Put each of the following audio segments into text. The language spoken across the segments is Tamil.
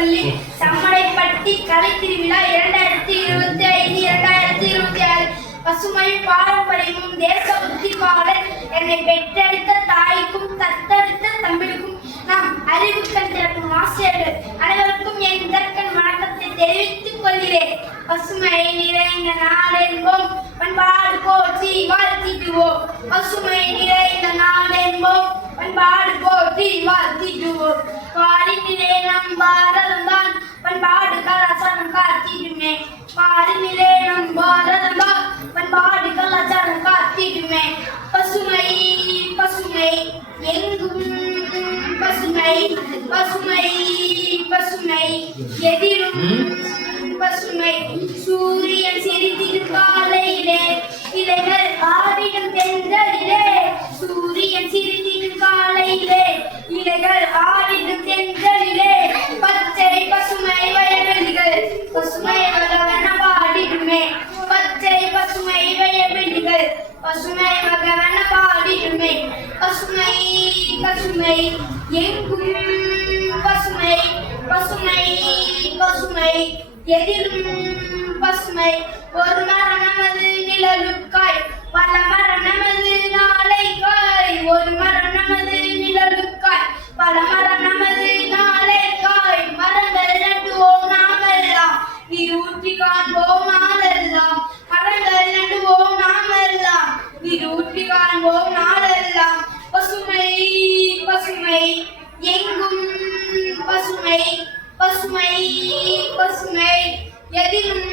பள்ளி சம்மடைப்பட்டி கலை திருவிழா 2025-2026 பசுமையும் பாரம்பரியமும் தேச உத்திபாளர் என்னை பெற்றெடுத்த தாய்க்கும் தத்தெடுத்த தமிழுக்கும் நாம் அறிவுக்கண் திறக்கும் ஆசிரியர்கள் அனைவருக்கும் என் முதற்கண் வணக்கத்தை தெரிவித்துக் கொள்கிறேன். பசுமை நிறைந்த நாடென்போம், பண்பாடு போற்றி வாழ்த்திடுவோம். பசுமை நிறைந்த நாடென்போம், பண்பாடு போற்றி வாழ்த்திடுவோம். பாரினிலே நம் பாரதம்தான் பண்பாடு கலாச்சாரம் காத்திடுமே. பாரினிலே நம் பாரதம்தான் பண்பாடு கலாச்சாரம் காத்திடுமே. பசுமை பசுமை எங்கும் பசுமை பசுமை பசுமை எதிரும் பசுமை. சூரியன் சிரித்திடும் காலையிலே இலைகள் ஆடிடும் தென்றலிலே. சூரியன் சிரித்திடும் காலையிலே இலைகள் ஆடிடும் தென்றலிலே. பச்சை பசுமை வயல்வெளிகள் பசுமை வகவன பாடிடுமே. பச்சை பசுமை வயல்வெளிகள் பசுமை வகவன பாடிடுமே. பசுமை பசுமை எங்கும் பசுமை பசுமை பசுமை எதிலும் பசுமை. ஒரு மரம் நமது நிழலுக்காய், பல மரம் நமது நாளைக்காய். ஒரு மரம் நமது நிழலுக்காய், பல மரம் நமது நாளைக்காய். மரங்கள் நடுவோம் நாமெல்லாம், நீர் ஊற்றி காண்போம் நாளெல்லாம். மரங்கள் நடுவோம் நாமெல்லாம், நீர் ஊற்றி காண்போம் நாளெல்லாம். பசுமை பசுமை எங்கும் பசுமை பசுமை பசுமை எதிலும்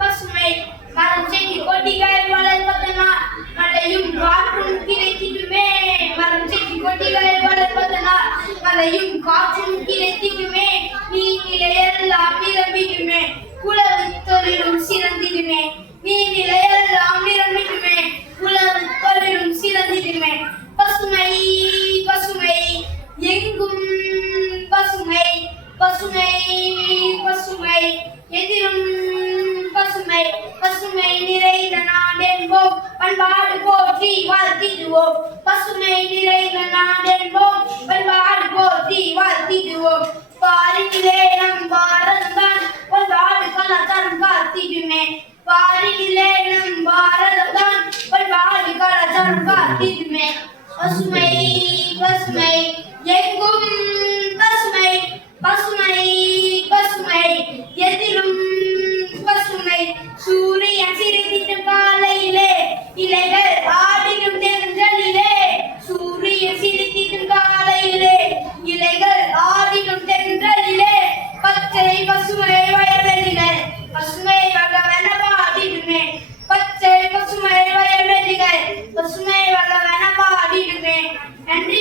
பசுமை. மரம் செடி கொடிகள் வளர்ப்பதனால் மழையும் காற்றும் கிடைத்திடுமே. மரம் செடி கொடிகள் வளர்ப்பதனால் மழையும் காற்றும் கிடைத்திடுமே. நீர்நிலையெல்லாம் நிரம்பிடுமே, உழவு தொழிலும் சிறந்திடுமே. நீர்நிலையெல்லாம் நிரம்பிடுமே, உழவு தொழிலும் சிறந்திடுமே. பசுமை பசுமை எங்கும் பசுமை பசுமை பசுமை எதிரும் பசுமை. பசுமை நிறைந்த நாடென்போம், பண்பாடு போற்றி வாழ்த்திடுவோம். பசுமை நிறைந்த நாடென்போம், பண்பாடு போற்றி வாழ்த்திடுவோம். பாரினிலே நம் பாரதம்தான் பண்பாடு கலாச்சாரம் காத்திடுமே. பாரினிலே நம் பாரதம்தான் பண்பாடு கலாச்சாரம் காத்திடுமே. பசுமை பசுமை எங்கும் பசுமை பசுமை பசுமை எதிலும் பசுமை. சூரியன் சிரித்திடும் காலையிலே இலைகள் ஆடிடும் தென்றலிலே. சூரியன் சிரித்திடும் காலையிலே இலைகள் ஆடிடும் தென்றலிலே. பச்சை பசுமை வயல்வெளிகள் பசுமை வகவன பாடிடுமே. பச்சை பசுமை வயல்வெளிகள் பசுமை வகவன பாடிடுமே. நன்றி.